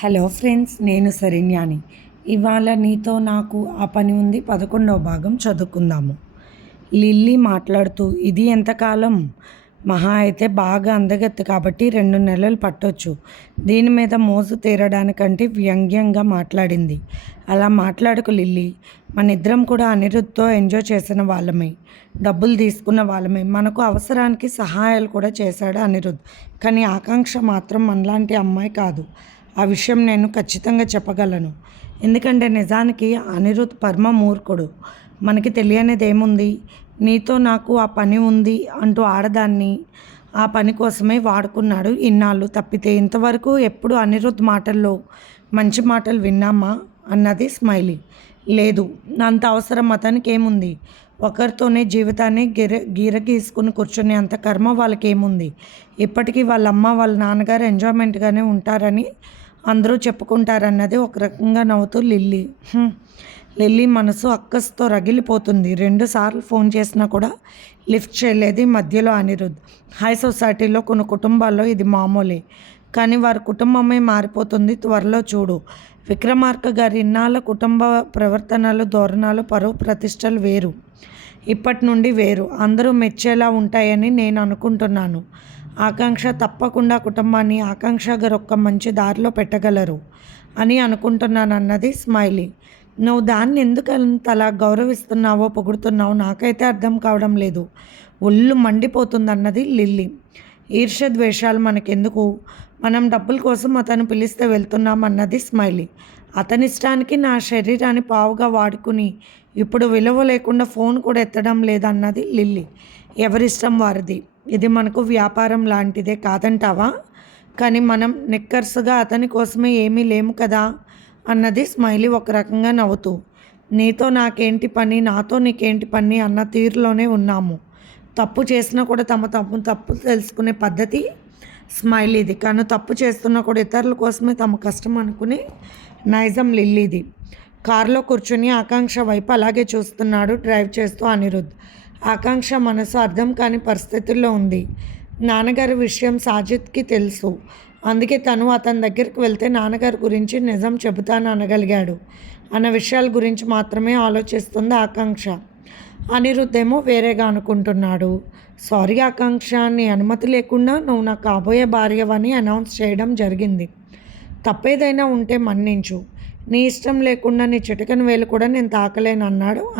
Hello friends నేను సరిన్యాని ఇవాళ నీతో నాకు ఆ పని ఉంది పదకొండవ భాగం చదువుకుందాము. లిల్లీ మాట్లాడుతూ ఇది ఎంతకాలం? మహా అయితే బాగా అందగత్తు కాబట్టి రెండు నెలలు పట్టొచ్చు. దీని మీద మోజు తీరడానికంటే వ్యంగ్యంగా మాట్లాడింది. అలా మాట్లాడకు లిల్లీ. మన ఇద్దరం కూడా అనిరుద్ధతో ఎంజాయ్ చేసిన వాళ్ళమే. డబ్బులు తీసుకున్న వాళ్ళమే. మనకు అవసరానికి సహాయాలు కూడా చేశాడు అనిరుద్ధ్. కానీ ఆకాంక్ష మాత్రం మనలాంటి అమ్మాయి కాదు. ఆ విషయం నేను ఖచ్చితంగా చెప్పగలను. ఎందుకంటే నిజానికి అనిరుద్ పరమ మూర్ఖుడు. మనకి తెలియనిది ఏముంది? నీతో నాకు ఆ పని ఉంది అంటూ ఆడదాన్ని ఆ పని కోసమే వాడుకున్నాడు ఇన్నాళ్ళు తప్పితే. ఇంతవరకు ఎప్పుడు అనిరుద్ మాటల్లో మంచి మాటలు విన్నామా? అన్నది స్మైలీ. లేదు అంత అవసరం అతనికి ఏముంది? ఒకరితోనే జీవితాన్ని గిర గీరగీసుకుని కూర్చునే అంత కర్మ వాళ్ళకేముంది? ఇప్పటికీ వాళ్ళ అమ్మ వాళ్ళ నాన్నగారు ఎంజాయ్మెంట్గానే ఉంటారని అందరూ చెప్పుకుంటారన్నది ఒక రకంగా నవ్వుతూ లిల్లీ. లిల్లీ మనసు అక్కస్తో రగిలిపోతుంది. రెండుసార్లు ఫోన్ చేసినా కూడా లిఫ్ట్ చేయలేదు మధ్యలో అనిరుద్. హై సొసైటీలో కొన్ని కుటుంబాల్లో ఇది మామూలే. కానీ వారి కుటుంబమే మారిపోతుంది. త్వరలో చూడు. విక్రమార్క గారి ఇన్నాళ్ళ కుటుంబ ప్రవర్తనలు ధోరణాలు పరువు ప్రతిష్టలు వేరు. ఇప్పటి నుండి వేరు. అందరూ మెచ్చేలా ఉంటాయని నేను అనుకుంటున్నాను. ఆకాంక్ష తప్పకుండా కుటుంబాన్ని ఆకాంక్ష గారు ఒక్క మంచి దారిలో పెట్టగలరు అని అనుకుంటున్నాను అన్నది స్మైలీ. నువ్వు దాన్ని ఎందుకు అంతలా గౌరవిస్తున్నావో పొగుడుతున్నావో నాకైతే అర్థం కావడం లేదు. ఒళ్ళు మండిపోతుంది అన్నది లిల్లీ. ఈర్ష్య ద్వేషాలు మనకెందుకు? మనం డబ్బుల కోసం అతను పిలిస్తే వెళ్తున్నాం అన్నది స్మైలీ. అతని ఇష్టానికి నా శరీరాన్ని పావుగా వాడుకుని ఇప్పుడు విలువ లేకుండా ఫోన్ కూడా ఎత్తడం లేదన్నది లిల్లీ. ఎవరిష్టం వారిది? ఇది మనకు వ్యాపారం లాంటిదే కాదంటావా? కానీ మనం నిక్కర్స్గా అతని కోసమే ఏమీ లేము కదా? అన్నది స్మైలీ ఒక రకంగా నవ్వుతూ నీతో నాకేంటి పని? నాతో నీకేంటి పని? అన్న తీరులోనే ఉన్నాము. తప్పు చేసినా కూడా తమ తప్పు తప్పు తెలుసుకునే పద్ధతి స్మైలీది. కానీ తప్పు చేస్తున్నా కూడా ఇతరుల కోసమే తమ కష్టం అనుకుని నైజం లిల్లీది. కారులో కూర్చుని ఆకాంక్ష వైపు అలాగే చూస్తున్నాడు డ్రైవ్ చేస్తూ అనిరుద్. ఆకాంక్ష మనసు అర్థం కాని పరిస్థితుల్లో ఉంది. నాన్నగారి విషయం సాజిద్కి తెలుసు. అందుకే తను అతని దగ్గరికి వెళ్తే నాన్నగారి గురించి నిజం చెబుతాను అనగలిగాడు. అన్న విషయాల గురించి మాత్రమే ఆలోచిస్తుంది ఆకాంక్ష. అనిరుద్ధ్ ఏమో వేరేగా అనుకుంటున్నాడు. సారీ ఆకాంక్ష నీ అనుమతి లేకుండా నువ్వు నా కాబోయే భార్యవని అనౌన్స్ చేయడం జరిగింది. తప్పేదైనా ఉంటే మన్నించు. నీ ఇష్టం లేకుండా నీ చిటికన వేలు కూడా నేను తాకలేను అన్నాడు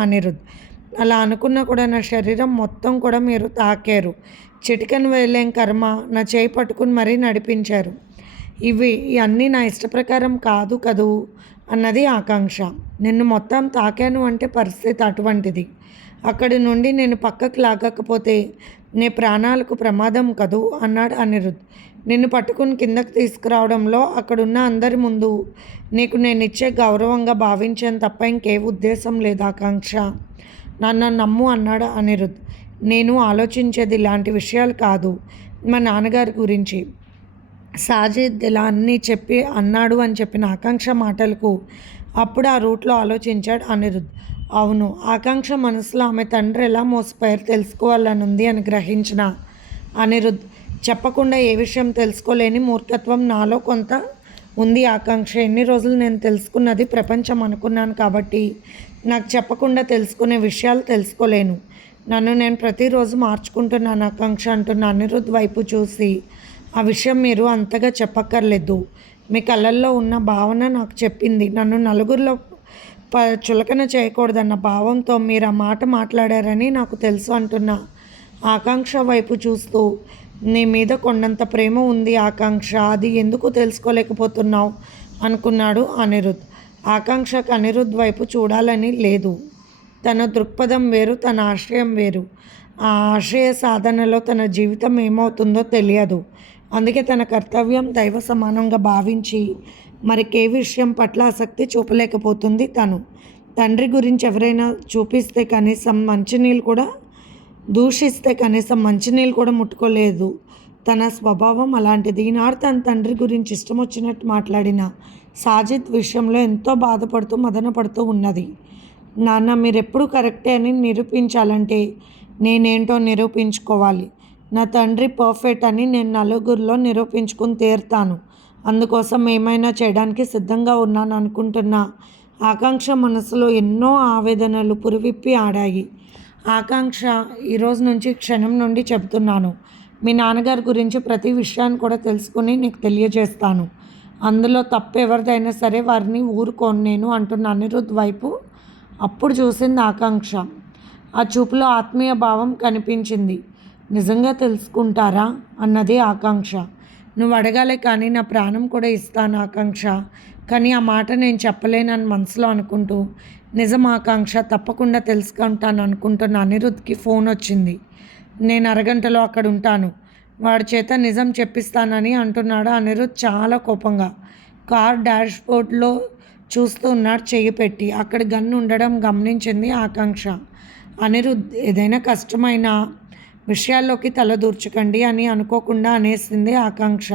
అలా అనుకున్నా కూడా నా శరీరం మొత్తం కూడా మీరు తాకారు. చిటికను వేలేం కర్మ? నా చేయి పట్టుకుని మరీ నడిపించారు. ఇవి ఇవన్నీ నా ఇష్ట ప్రకారం కాదు కదూ? అన్నది ఆకాంక్ష. నిన్ను మొత్తం తాకాను అంటే పరిస్థితి అటువంటిది. అక్కడి నుండి నేను పక్కకు లాగకపోతే నీ ప్రాణాలకు ప్రమాదం కదూ? అన్నాడు అనిరుద్. నిన్ను పట్టుకుని కిందకు తీసుకురావడంలో అక్కడున్న అందరి ముందు నీకు నేను ఇచ్చే గౌరవంగా భావించాను తప్ప ఇంకే ఉద్దేశం లేదు ఆకాంక్ష. నన్ను నమ్ము అన్నాడు అనిరుద్. నేను ఆలోచించేది ఇలాంటి విషయాలు కాదు. మా నాన్నగారి గురించి. సాజిద్ ఇలా అన్నీ చెప్పి అన్నాడు అని చెప్పిన ఆకాంక్ష మాటలకు అప్పుడు ఆ రూట్లో ఆలోచించాడు అనిరుద్. అవును ఆకాంక్ష మనసులో ఆమె తండ్రి ఎలా మోసపోయారు తెలుసుకోవాలని ఉంది అని గ్రహించిన అనిరుద్. చెప్పకుండా ఏ విషయం తెలుసుకోలేని మూర్ఖత్వం నాలో కొంత ఉంది ఆకాంక్ష. ఎన్ని రోజులు నేను తెలుసుకున్నది ప్రపంచం అనుకున్నాను కాబట్టి నాకు చెప్పకుండా తెలుసుకునే విషయాలు తెలుసుకోలేను. నన్ను నేను ప్రతిరోజు మార్చుకుంటున్నాను ఆకాంక్ష అంటున్న అనిరుద్ వైపు చూసి. ఆ విషయం మీరు అంతగా చెప్పక్కర్లేదు. మీ కళ్ళల్లో ఉన్న భావన నాకు చెప్పింది. నన్ను నలుగురిలో ప చులకన చేయకూడదన్న భావంతో మీరు ఆ మాట మాట్లాడారని నాకు తెలుసు అంటున్న. ఆకాంక్ష వైపు చూస్తూ నీ మీద కొండంత ప్రేమ ఉంది ఆకాంక్ష. అది ఎందుకు తెలుసుకోలేకపోతున్నావు? అనుకున్నాడు అనిరుద్ ఆకాంక్షకు అనిరుద్ వైపు చూడాలని లేదు. తన దృక్పథం వేరు తన ఆశయం వేరు. ఆ ఆశయ సాధనలో తన జీవితం ఏమవుతుందో తెలియదు. అందుకే తన కర్తవ్యం దైవ సమానంగా భావించి మరికే విషయం పట్ల ఆసక్తి చూపలేకపోతుంది తను. తండ్రి గురించి ఎవరైనా చూపిస్తే కనీసం మంచినీళ్ళు కూడా దూషిస్తే కనీసం మంచినీళ్ళు కూడా ముట్టుకోలేదు. తన స్వభావం అలాంటిది. ఈనాడు తన తండ్రి గురించి ఇష్టం వచ్చినట్టు మాట్లాడిన సాజిద్ విషయంలో ఎంతో బాధపడుతూ మదనపడుతూ ఉన్నది. నాన్న మీరెప్పుడు కరెక్టే అని నిరూపించాలంటే నేనేంటో నిరూపించుకోవాలి. నా తండ్రి పర్ఫెక్ట్ అని నేను నలుగురిలో నిరూపించుకుని తీరుతాను. అందుకోసం ఏమైనా చేయడానికి సిద్ధంగా ఉన్నాను అనుకుంటున్నా. ఆకాంక్ష మనసులో ఎన్నో ఆవేదనలు పురివిప్పి ఆడాయి. ఆకాంక్ష ఈరోజు నుంచి క్షణం నుండి చెబుతున్నాను. మీ నాన్నగారి గురించి ప్రతి విషయాన్ని కూడా తెలుసుకుని నీకు తెలియజేస్తాను. అందులో తప్పు ఎవరిదైనా సరే వారిని ఊరుకోను నేను అంటున్న అనిరుద్ వైపు అప్పుడు చూసింది ఆకాంక్ష. ఆ చూపులో ఆత్మీయ భావం కనిపించింది. నిజంగా తెలుసుకుంటారా? అన్నది ఆకాంక్ష. నువ్వు అడగాలే కానీ నా ప్రాణం కూడా ఇస్తాను ఆకాంక్ష. కానీ ఆ మాట నేను చెప్పలేనని మనసులో అనుకుంటూ నిజం ఆకాంక్ష తప్పకుండా తెలుసుకుంటాను అనుకుంటున్న అనిరుద్ధ్కి ఫోన్ వచ్చింది. నేను అరగంటలో అక్కడ ఉంటాను. వాడి చేత నిజం చెప్పిస్తానని అంటున్నాడు అనిరుద్ చాలా కోపంగా. కార్ డాష్ బోర్డ్లో చూస్తూ ఉన్నాడు చెయ్యి పెట్టి. అక్కడ గన్ను ఉండడం గమనించింది ఆకాంక్ష. అనిరుద్ ఏదైనా కష్టమైన విషయాల్లోకి తలదూర్చకండి అని అనుకోకుండా అనేసింది ఆకాంక్ష.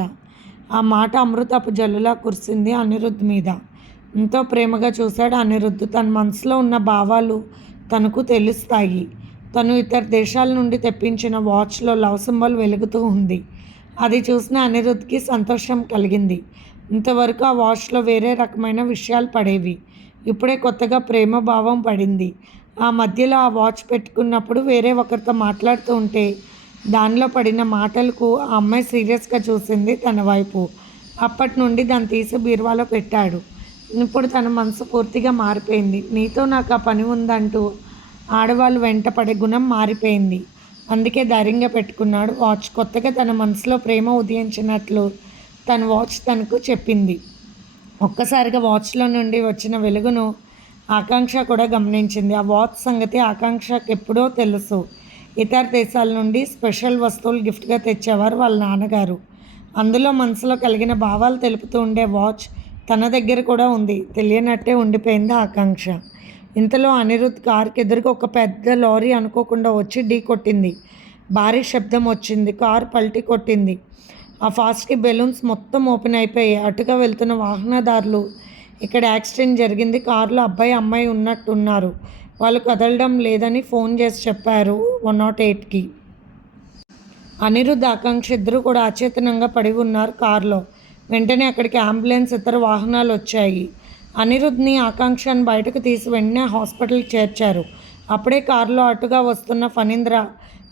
ఆ మాట అమృతపు జల్లులా కురిసింది అనిరుద్ మీద. ఎంతో ప్రేమగా చూశాడు అనిరుద్ధ్ తన మనసులో ఉన్న భావాలు తనకు తెలుస్తాయి. తను ఇతర దేశాల నుండి తెప్పించిన వాచ్లో లవ్ సింబల్ వెలుగుతూ ఉంది. అది చూసిన అనిరుద్ధ్కి సంతోషం కలిగింది. ఇంతవరకు ఆ వాచ్లో వేరే రకమైన విషయాలు పడేవి. ఇప్పుడే కొత్తగా ప్రేమ భావం పడింది. ఆ మధ్యలో ఆ వాచ్ పెట్టుకున్నప్పుడు వేరే ఒకరితో మాట్లాడుతూ ఉంటే దానిలో పడిన మాటలకు ఆ అమ్మాయి సీరియస్గా చూసింది తన వైపు. అప్పటి నుండి దాన్ని తీసి బీరువాలో పెట్టాడు. ఇప్పుడు తన మనసు పూర్తిగా మారిపోయింది. నీతో నాకు ఆ పని ఉందంటూ ఆడవాళ్ళు వెంట పడే గుణం మారిపోయింది. అందుకే ధైర్యంగా పెట్టుకున్నాడు వాచ్. కొత్తగా తన మనసులో ప్రేమ ఉదయించినట్లు తన వాచ్ తనకు చెప్పింది. ఒక్కసారిగా వాచ్లో నుండి వచ్చిన వెలుగును ఆకాంక్ష కూడా గమనించింది. ఆ వాచ్ సంగతి ఆకాంక్షకు ఎప్పుడో తెలుసు. ఇతర దేశాల నుండి స్పెషల్ వస్తువులు గిఫ్ట్గా తెచ్చేవారు వాళ్ళ నాన్నగారు. అందులో మనసులో కలిగిన భావాలు తెలుపుతూ ఉండే వాచ్ తన దగ్గర కూడా ఉంది. తెలియనట్టే ఉండిపోయింది ఆకాంక్ష. ఇంతలో అనిరుద్ కార్కి ఎదురుగా ఒక పెద్ద లారీ అనుకోకుండా వచ్చి ఢీ కొట్టింది. భారీ శబ్దం వచ్చింది. కార్ పల్టీ కొట్టింది. ఆ ఫాస్ట్కి బెలూన్స్ మొత్తం ఓపెన్ అయిపోయాయి. అటుగా వెళ్తున్న వాహనదారులు ఇక్కడ యాక్సిడెంట్ జరిగింది. కారులో అబ్బాయి అమ్మాయి ఉన్నట్టున్నారు. వాళ్ళు కదలడం లేదని ఫోన్ చేసి చెప్పారు వన్ నాట్ ఎయిట్కి. అనిరుద్ధ ఆకాంక్ష ఇద్దరు కూడా అచేతనంగా పడి ఉన్నారు కారులో. వెంటనే అక్కడికి అంబులెన్స్ ఇతర వాహనాలు వచ్చాయి. అనిరుద్ధ్ని ఆకాంక్షను బయటకు తీసి వెంటనే హాస్పిటల్కి చేర్చారు. అప్పుడే కారులో అటుగా వస్తున్న ఫణీంద్ర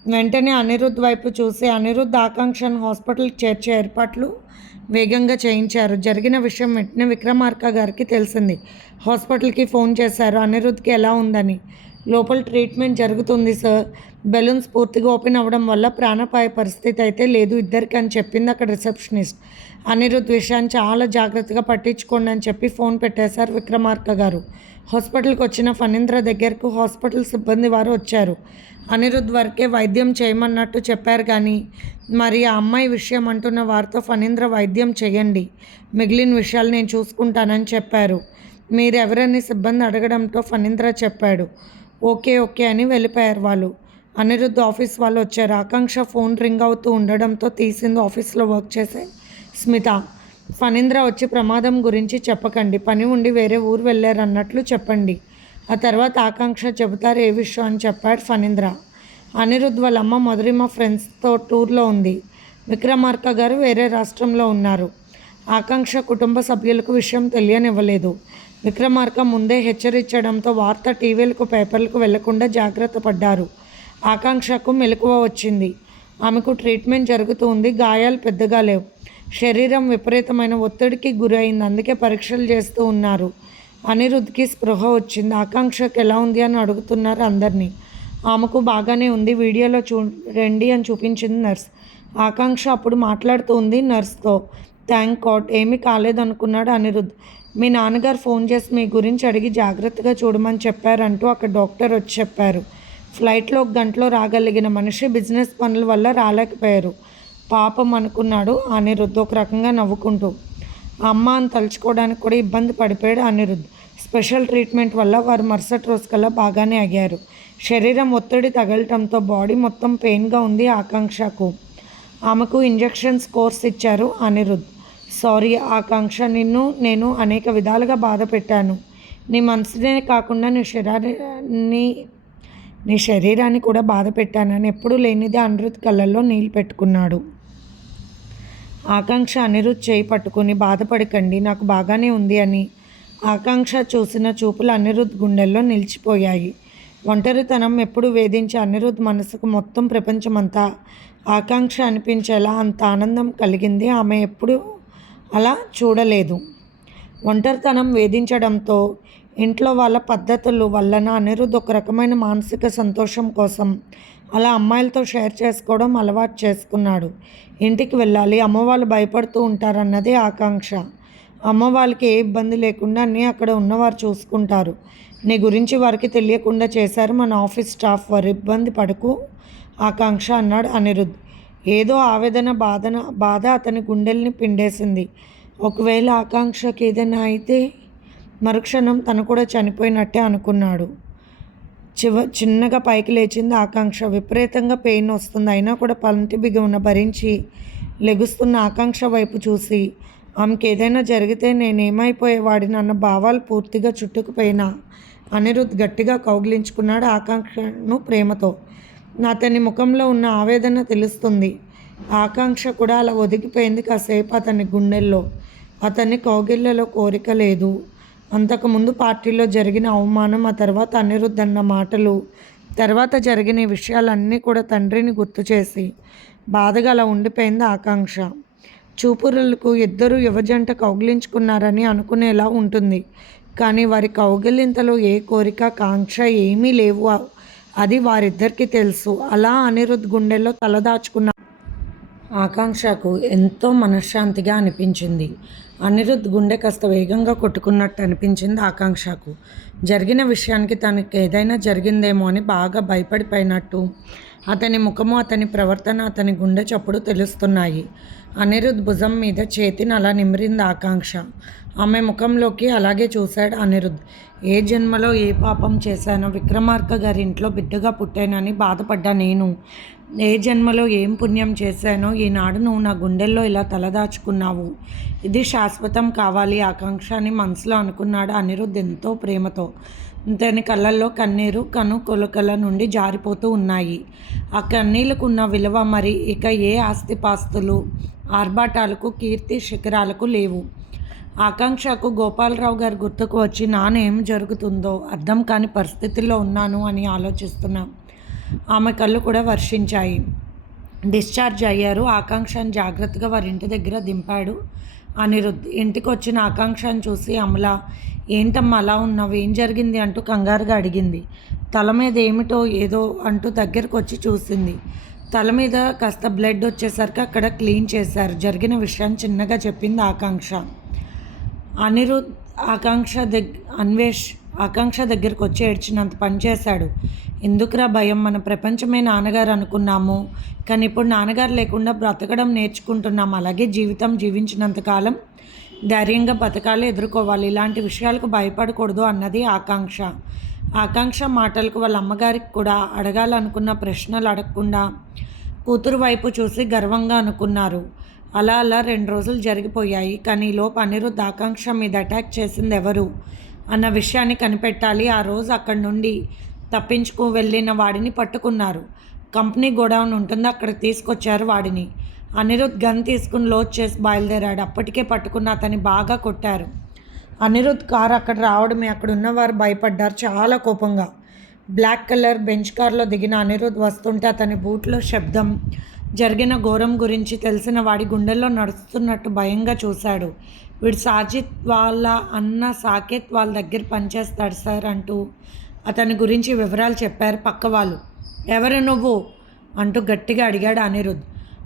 వెంటనే అనిరుద్ధ్ వైపు చూసి అనిరుద్ధ్ ఆకాంక్షను హాస్పిటల్కి చేర్చే ఏర్పాట్లు వేగంగా చేయించారు. జరిగిన విషయం వెంటనే విక్రమార్క గారికి తెలిసింది. హాస్పిటల్కి ఫోన్ చేశారు. అనిరుద్ధ్కి ఎలా ఉందని. లోపల ట్రీట్మెంట్ జరుగుతుంది సార్. బెలూన్స్ పూర్తిగా ఓపెన్ అవ్వడం వల్ల ప్రాణపాయ పరిస్థితి అయితే లేదు. ఇద్దరికి అని చెప్పింది అక్కడ రిసెప్షనిస్ట్. అనిరుద్ విషయాన్ని చాలా జాగ్రత్తగా పట్టించుకోండి అని చెప్పి ఫోన్ పెట్టేశారు విక్రమార్క గారు. హాస్పిటల్కి వచ్చిన ఫణీంద్ర దగ్గరకు హాస్పిటల్ సిబ్బంది వారు వచ్చారు. అనిరుద్ధ్ వరకే వైద్యం చేయమన్నట్టు చెప్పారు కానీ మరి ఆ అమ్మాయి విషయం అంటున్న వారితో ఫణీంద్ర వైద్యం చేయండి. మిగిలిన విషయాలు నేను చూసుకుంటానని చెప్పారు. మీరు సిబ్బంది అడగడంతో ఫణీంద్ర చెప్పాడు. ఓకే ఓకే అని వెళ్ళిపోయారు వాళ్ళు. అనిరుద్ధ్ ఆఫీస్ వాళ్ళు వచ్చారు. ఆకాంక్ష ఫోన్ రింగ్ అవుతూ ఉండడంతో తీసింది ఆఫీస్లో వర్క్ చేసే స్మిత ఫణీంద్ర వచ్చి ప్రమాదం గురించి చెప్పకండి. పని ఉండి వేరే ఊరు వెళ్ళారన్నట్లు చెప్పండి. ఆ తర్వాత ఆకాంక్ష చెబుతారు ఏ విషయం అని చెప్పాడు ఫణీంద్ర. అనిరుద్ వాళ్ళమ్మ మొదటి మా ఫ్రెండ్స్తో టూర్లో ఉంది. విక్రమార్క గారు వేరే రాష్ట్రంలో ఉన్నారు. ఆకాంక్ష కుటుంబ సభ్యులకు విషయం తెలియనివ్వలేదు. విక్రమార్క ముందే హెచ్చరించడంతో వార్త టీవీలకు పేపర్లకు వెళ్ళకుండా జాగ్రత్త పడ్డారు. ఆకాంక్షకు మెలకువ వచ్చింది. ఆమెకు ట్రీట్మెంట్ జరుగుతుంది గాయాలు పెద్దగా లేవు. శరీరం విపరీతమైన ఒత్తిడికి గురైంది. అందుకే పరీక్షలు చేస్తూ ఉన్నారు. అనిరుద్ధ్కి స్పృహ వచ్చింది. ఆకాంక్షకు ఎలా ఉంది అని అడుగుతున్నారు అందరినీ. ఆమెకు బాగానే ఉంది. వీడియోలో చూ రండి అని చూపించింది నర్స్. ఆకాంక్ష అప్పుడు మాట్లాడుతూ ఉంది నర్స్తో థ్యాంక్ గాడ్. ఏమీ కాలేదనుకున్నాడు అనిరుద్ధ్. మీ నాన్నగారు ఫోన్ చేసి మీ గురించి అడిగి జాగ్రత్తగా చూడమని చెప్పారంటూ అక్కడ డాక్టర్ వచ్చి చెప్పారు. ఫ్లైట్లో ఒక గంటలో రాగలిగిన మనిషి బిజినెస్ పనుల వల్ల రాలేకపోయారు. పాపం అనుకున్నాడు అనిరుద్ధ్. ఒక రకంగా నవ్వుకుంటూ అమ్మ అని తలుచుకోవడానికి కూడా ఇబ్బంది పడిపోయాడు అనిరుద్ధ్. స్పెషల్ ట్రీట్మెంట్ వల్ల వారు మరుసటి రోజు కల్లా బాగానే అయ్యారు శరీరం ఒత్తిడి తగలటంతో బాడీ మొత్తం పెయిన్గా ఉంది ఆకాంక్షకు. ఆమెకు ఇంజెక్షన్స్ కోర్స్ ఇచ్చారు అనిరుద్ధ్. సారీ ఆకాంక్ష నిన్ను నేను అనేక విధాలుగా బాధ పెట్టాను. నీ మనసునే కాకుండా నీ శరీరాన్ని నీ శరీరాన్ని కూడా బాధ పెట్టానని ఎప్పుడూ లేనిది అనిరుద్ కళ్ళల్లో నీళ్ళు పెట్టుకున్నాడు. ఆకాంక్ష అనిరుద్ చేయి పట్టుకుని బాధపడకండి నాకు బాగానే ఉంది అని. ఆకాంక్ష చూసిన చూపులు అనిరుద్ గుండెల్లో నిలిచిపోయాయి. ఒంటరితనం ఎప్పుడు వేధించి అనిరుద్ మనసుకు మొత్తం ప్రపంచమంతా. ఆకాంక్ష అనిపించేలా అంత ఆనందం కలిగింది ఆమె ఎప్పుడు అలా చూడలేదు. ఒంటరితనం వేధించడంతో ఇంట్లో వాళ్ళ పద్ధతులు వలన అనిరుద్ ఒక రకమైన మానసిక సంతోషం కోసం అలా అమ్మాయిలతో షేర్ చేసుకోవడం అలవాటు చేసుకున్నాడు. ఇంటికి వెళ్ళాలి అమ్మ వాళ్ళు భయపడుతూ ఉంటారన్నది ఆకాంక్ష. అమ్మవాళ్ళకి ఏ ఇబ్బంది లేకుండా అన్నీ అక్కడ ఉన్నవారు చూసుకుంటారు. నీ గురించి వారికి తెలియకుండా చేశారు మన ఆఫీస్ స్టాఫ్ వారు ఇబ్బంది పడకు ఆకాంక్ష అన్నాడు అనిరుద్ ఏదో ఆవేదన బాధన బాధ అతని గుండెల్ని పిండేసింది. ఒకవేళ ఆకాంక్షకి ఏదైనా అయితే మరుక్షణం తను కూడా చనిపోయినట్టే అనుకున్నాడు. చివ చిన్నగా పైకి లేచింది ఆకాంక్ష. విపరీతంగా పెయిన్ వస్తుంది. అయినా కూడా పంటి బిగువున భరించి లెగుస్తున్న ఆకాంక్ష వైపు చూసి ఆమెకి ఏదైనా జరిగితే నేనేమైపోయేవాడిని అన్న భావాలు పూర్తిగా చుట్టుకుపోయిన అనిరుద్ గట్టిగా కౌగిలించుకున్నాడు ఆకాంక్షను ప్రేమతో. అతని ముఖంలో ఉన్న ఆవేదన తెలుస్తుంది. ఆకాంక్ష కూడా అలా ఒదిగిపోయింది కాసేపు అతని గుండెల్లో. అతని కౌగిళ్ళలో కోరిక లేదు. అంతకుముందు పార్టీలో జరిగిన అవమానం ఆ తర్వాత అనిరుద్ధ్ అన్న మాటలు తర్వాత జరిగిన విషయాలన్నీ కూడా తండ్రిని గుర్తు చేసి బాధగా అలా ఉండిపోయింది ఆకాంక్ష. చూపురులకు ఇద్దరు యువజంట కౌగిలించుకున్నారని అనుకునేలా ఉంటుంది. కానీ వారి కౌగిలింతలో ఏ కోరిక కాంక్ష ఏమీ లేవు. అది వారిద్దరికీ తెలుసు. అలా అనిరుద్ధ్ గుండెల్లో తలదాచుకున్న ఆకాంక్షకు ఎంతో మనశ్శాంతిగా అనిపించింది. అనిరుద్ గుండె కాస్త వేగంగా కొట్టుకున్నట్టు అనిపించింది ఆకాంక్షకు. జరిగిన విషయానికి తనకి ఏదైనా జరిగిందేమో అని బాగా భయపడిపోయినట్టు అతని ముఖము అతని ప్రవర్తన అతని గుండె చప్పుడు తెలుస్తున్నాయి. అనిరుద్ భుజం మీద చేతిని అలా నిమిరింది ఆకాంక్ష. ఆమె ముఖంలోకి అలాగే చూశాడు అనిరుద్ ఏ జన్మలో ఏ పాపం చేశానో విక్రమార్క గారి ఇంట్లో బిడ్డగా పుట్టానని బాధపడ్డా నేను. ఏ జన్మలో ఏం పుణ్యం చేశానో ఈనాడు నువ్వు నా గుండెల్లో ఇలా తలదాచుకున్నావు. ఇది శాశ్వతం కావాలి. ఆకాంక్ష అని మనసులో అనుకున్నాడు అనిరుద్ ఎంతో ప్రేమతో. తన కళ్ళల్లో కన్నీరు కను కొలకల నుండి జారిపోతూ ఉన్నాయి. ఆ కన్నీళ్ళకు ఉన్న విలువ మరి ఇక ఏ ఆస్తిపాస్తులు? ఆర్భాటాలకు కీర్తి శిఖరాలకు లేవు. ఆకాంక్షకు గోపాలరావు గారు గుర్తుకు వచ్చి నానేం జరుగుతుందో అర్థం కాని పరిస్థితుల్లో ఉన్నాను అని ఆలోచిస్తున్నా. ఆమె కళ్ళు కూడా వర్షించాయి. డిశ్చార్జ్ అయ్యారు. ఆకాంక్షను జాగ్రత్తగా వారి ఇంటి దగ్గర దింపాడు అనిరుద్ధ్. ఇంటికి వచ్చిన ఆకాంక్షను చూసి అమల ఏంటమ్మా అలా ఉన్నావు? ఏం జరిగింది? అంటూ కంగారుగా అడిగింది. తల మీద ఏమిటో ఏదో అంటూ దగ్గరకు వచ్చి చూసింది. తల మీద కాస్త బ్లడ్ వచ్చేసరికి అక్కడ క్లీన్ చేశారు. జరిగిన విషయాన్ని చిన్నగా చెప్పింది ఆకాంక్ష. అనిరుద్ ఆకాంక్ష దగ్గ అన్వేష్ ఆకాంక్ష దగ్గరికి వచ్చి ఏడ్చినంత పనిచేశాడు ఎందుకురా భయం? మన ప్రపంచమే నాన్నగారు అనుకున్నాము. కానీ ఇప్పుడు నాన్నగారు లేకుండా బ్రతకడం నేర్చుకుంటున్నాం. అలాగే జీవితం జీవించినంతకాలం ధైర్యంగా బతకాలి ఎదుర్కోవాలి. ఇలాంటి విషయాలకు భయపడకూడదు అన్నది ఆకాంక్ష. ఆకాంక్ష మాటలకు వాళ్ళ అమ్మగారికి కూడా అడగాలనుకున్న ప్రశ్నలు అడగకుండా కూతురు వైపు చూసి గర్వంగా అనుకున్నారు. అలా అలా రెండు రోజులు జరిగిపోయాయి. కానీ లోపు అనిరుద్ధ ఆకాంక్ష మీద అటాక్ చేసింది ఎవరు? అన్న విషయాన్ని కనిపెట్టాలి. ఆ రోజు అక్కడి నుండి తప్పించుకు వెళ్ళిన వాడిని పట్టుకున్నారు. కంపెనీ గోడౌన్ ఉంటుంది. అక్కడ తీసుకొచ్చారు వాడిని. అనిరుద్ గన్ తీసుకుని లోడ్ చేసి బయలుదేరాడు. అప్పటికే పట్టుకున్న అతన్ని బాగా కొట్టారు. అనిరుద్ కారు అక్కడ రావడమే. అక్కడ ఉన్నవారు భయపడ్డారు. చాలా కోపంగా. బ్లాక్ కలర్ బెంచ్ కార్లో దిగిన అనిరుద్ వస్తుంటే అతని బూట్లో శబ్దం జరిగిన ఘోరం గురించి తెలిసిన వాడి గుండెల్లో నడుస్తున్నట్టు భయంగా చూశాడు. వీడు సాజిత్ వాళ్ళ అన్న సాకేత్ వాళ్ళ దగ్గర పనిచేస్తాడు సార్ అంటూ అతని గురించి వివరాలు చెప్పారు పక్క వాళ్ళు ఎవరు నువ్వు అంటూ గట్టిగా అడిగాడు అనిరుద్.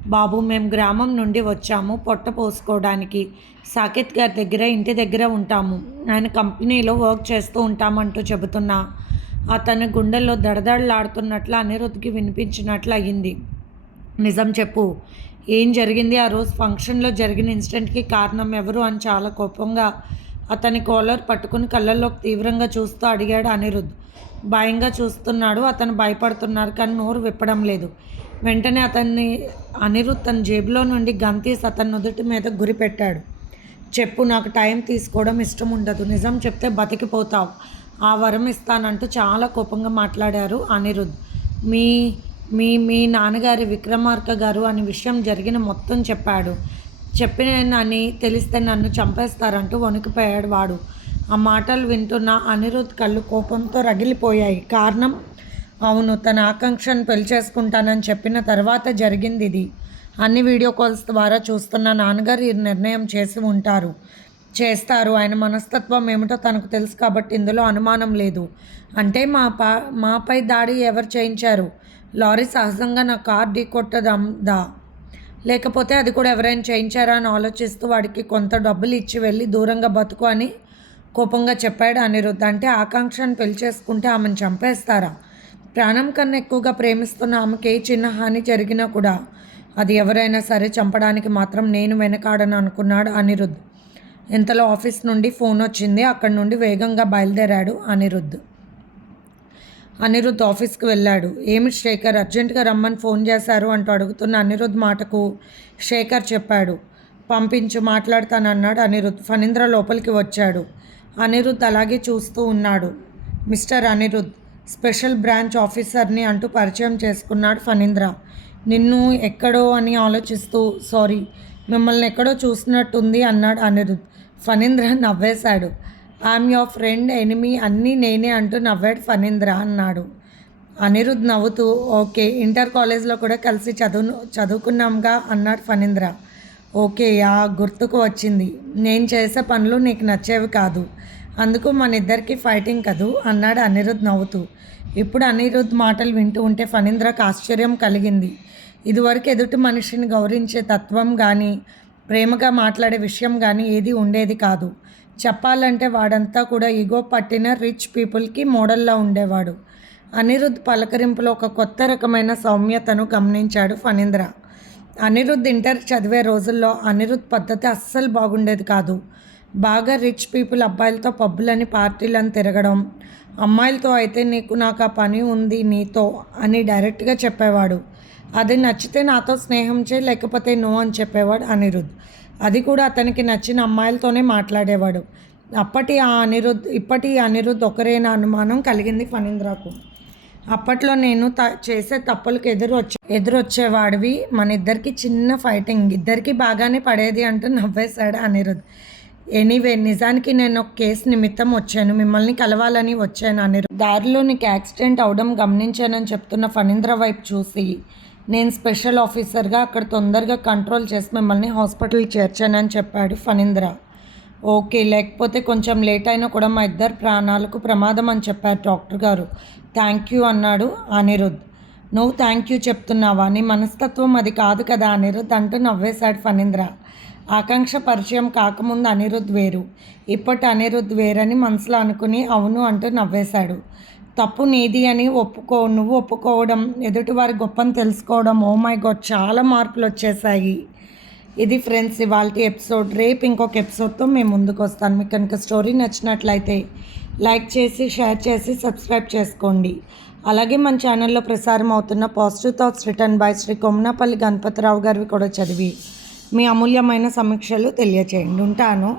బాబు మేము గ్రామం నుండి వచ్చాము పొట్ట పోసుకోవడానికి. సాకేత్ గారి దగ్గర ఇంటి దగ్గర ఉంటాము. ఆయన కంపెనీలో వర్క్ చేస్తూ ఉంటామంటూ చెబుతున్నా. అతని గుండెల్లో దడదడలాడుతున్నట్లు అనిరుద్ధ్కి వినిపించినట్లు అయ్యింది నిజం చెప్పు. ఏం జరిగింది? ఆ రోజు ఫంక్షన్లో జరిగిన ఇన్సిడెంట్కి కారణం ఎవరు? అని చాలా కోపంగా అతని కాలర్ పట్టుకుని కళ్ళల్లోకి తీవ్రంగా చూస్తూ అడిగాడు అనిరుద్ధ్ భయంగా చూస్తున్నాడు అతను భయపడుతున్నారు కానీ నోరు విప్పడం లేదు. వెంటనే అతన్ని అనిరుద్ తన జేబులో నుండి గన్ తీసి అతని నుదుటి మీద గురిపెట్టాడు చెప్పు నాకు టైం తీసుకోవడం ఇష్టం ఉండదు. నిజం చెప్తే బతికిపోతావు. ఆ వరం ఇస్తానంటూ చాలా కోపంగా మాట్లాడారు అనిరుద్. మీ మీ మీ నాన్నగారి విక్రమార్క గారు అనే విషయం జరిగిన మొత్తం చెప్పాడు. చెప్పినని తెలిస్తే నన్ను చంపేస్తారంటూ వణికిపోయాడు వాడు. ఆ మాటలు వింటున్న అనిరుద్ కళ్ళు కోపంతో రగిలిపోయాయి. కారణం? అవును తన ఆకాంక్షను పెళ్ళి చేసుకుంటానని చెప్పిన తర్వాత జరిగింది ఇది. అన్ని వీడియో కాల్స్ ద్వారా చూస్తున్న నాన్నగారు ఈ నిర్ణయం చేసి ఉంటారు. చేస్తారు. ఆయన మనస్తత్వం ఏమిటో తనకు తెలుసు కాబట్టి ఇందులో అనుమానం లేదు. అంటే మా పా మాపై దాడి ఎవరు చేయించారు? లారీ సహజంగా నా కార్ ఢీ కొట్టదా లేకపోతే అది కూడా ఎవరైనా చేయించారా అని ఆలోచిస్తూ వాడికి కొంత డబ్బులు ఇచ్చి వెళ్ళి దూరంగా బతుకు అని కోపంగా చెప్పాడు అనిరుద్ధ్. అంటే ఆకాంక్షను పెళ్ళి చేసుకుంటే ఆమెను చంపేస్తారా? ప్రాణం కన్నా ఎక్కువగా ప్రేమిస్తున్న ఆమెకి ఏ చిన్న హాని జరిగినా కూడా అది ఎవరైనా సరే చంపడానికి మాత్రం నేను వెనకాడను అనుకున్నాడు అనిరుద్ధ్. ఇంతలో ఆఫీస్ నుండి ఫోన్ వచ్చింది. అక్కడి నుండి వేగంగా బయలుదేరాడు అనిరుద్ధ్. అనిరుద్ధ్ ఆఫీస్కి వెళ్ళాడు. ఏమి శేఖర్ అర్జెంటుగా రమ్మని ఫోన్ చేశారు అంటూ అడుగుతున్న అనిరుద్ధ్ మాటకు శేఖర్ చెప్పాడు. పంపించు మాట్లాడతానన్నాడు అనిరుద్ధ్. ఫణీంద్ర లోపలికి వచ్చాడు. అనిరుద్ధ్ అలాగే చూస్తూ ఉన్నాడు. మిస్టర్ అనిరుద్ధ్ స్పెషల్ బ్రాంచ్ ఆఫీసర్ని అంటూ పరిచయం చేసుకున్నాడు ఫణీంద్ర. నిన్ను ఎక్కడో అని ఆలోచిస్తూ సారీ మిమ్మల్ని ఎక్కడో చూసినట్టుంది అన్నాడు అనిరుద్ధ్. ఫణీంద్ర నవ్వేశాడు. ఐఎమ్ యువర్ ఫ్రెండ్ ఎనిమి అన్నీ నేనే అంటూ నవ్వాడు ఫణీంద్ర అన్నాడు. అనిరుద్ నవ్వుతూ ఓకే ఇంటర్ కాలేజ్లో కూడా కలిసి చదువు చదువుకున్నాంగా అన్నాడు ఫణీంద్ర. ఓకే యా గుర్తుకు వచ్చింది. నేను చేసే పనులు నీకు నచ్చేవి కాదు. అందుకు మన ఇద్దరికి ఫైటింగ్ కదూ అన్నాడు అనిరుద్ నవ్వుతూ. ఇప్పుడు అనిరుద్ మాటలు వింటూ ఉంటే ఫణీంద్రకు ఆశ్చర్యం కలిగింది. ఇదివరకు ఎదుటి మనిషిని గౌరవించే తత్వం కానీ ప్రేమగా మాట్లాడే విషయం కానీ ఏది ఉండేది కాదు. చెప్పాలంటే వాడంతా కూడా ఇగో పట్టిన రిచ్ పీపుల్కి మోడల్లా ఉండేవాడు. అనిరుద్ పలకరింపులో ఒక కొత్త రకమైన సౌమ్యతను గమనించాడు ఫణీంద్ర. అనిరుద్ ఇంటర్ చదివే రోజుల్లో అనిరుద్ పద్ధతి అస్సలు బాగుండేది కాదు. బాగా రిచ్ పీపుల్ అబ్బాయిలతో పబ్బులని పార్టీలను తిరగడం అమ్మాయిలతో అయితే నీకు నాకు ఆ పని ఉంది నీతో అని డైరెక్ట్గా చెప్పేవాడు. అది నచ్చితే నాతో స్నేహం చేయి లేకపోతే నో అని చెప్పేవాడు అనిరుద్. అది కూడా అతనికి నచ్చిన అమ్మాయిలతోనే మాట్లాడేవాడు. అప్పటి ఆ అనిరుద్ ఇప్పటి అనిరుద్ ఒకరేనా అనుమానం కలిగింది ఫణీంద్రకు. అప్పట్లో నేను త చేసే తప్పులకు ఎదురు వచ్చే ఎదురొచ్చేవాడివి. మన ఇద్దరికి చిన్న ఫైటింగ్ ఇద్దరికి బాగానే పడేది అంటూ నవ్వేశాడు అనిరుద్. ఎనీవే నిజానికి నేను ఒక కేసు నిమిత్తం వచ్చాను. మిమ్మల్ని కలవాలని వచ్చాను అనిరుద్. దారిలో నీకు యాక్సిడెంట్ అవడం గమనించానని చెప్తున్న ఫణీంద్ర వైపు చూసి నేను స్పెషల్ ఆఫీసర్గా అక్కడ తొందరగా కంట్రోల్ చేసి మిమ్మల్ని హాస్పిటల్ చేర్చానని చెప్పాడు ఫణీంద్ర. ఓకే లేకపోతే కొంచెం లేట్ అయినా కూడా మా ఇద్దరు ప్రాణాలకు ప్రమాదం అని చెప్పారు డాక్టర్ గారు. థ్యాంక్ యూ అన్నాడు అనిరుద్. నువ్వు థ్యాంక్ యూ చెప్తున్నావా? నీ మనస్తత్వం అది కాదు కదా అనిరుద్ అంటూ నవ్వేశాడు ఫణీంద్ర. ఆకాంక్ష పరిచయం కాకముందు అనిరుద్ వేరు. ఇప్పటి అనిరుద్ వేరని మనసులో అనుకుని అవును అంటూ నవ్వేశాడు. తప్పు నీది అని ఒప్పుకో నువ్వు ఒప్పుకోవడం ఎదుటివారి గొప్పని తెలుసుకోవడం ఓ మై గాడ్ చాలా మార్పులు వచ్చేసాయి ఇది ఫ్రెండ్స్ ఇవాళ ఎపిసోడ్. రేపు ఇంకొక ఎపిసోడ్తో మేము ముందుకు వస్తాను మీకు కనుక స్టోరీ నచ్చినట్లయితే లైక్ చేసి షేర్ చేసి సబ్స్క్రైబ్ చేసుకోండి. అలాగే మన ఛానల్లో ప్రసారం అవుతున్న positive thoughts written by Shri Kommanapalli Ganapathirao గారివి కూడా చదివి మీ అమూల్యమైన సమీక్షలు తెలియచేయండి. ఉంటాను.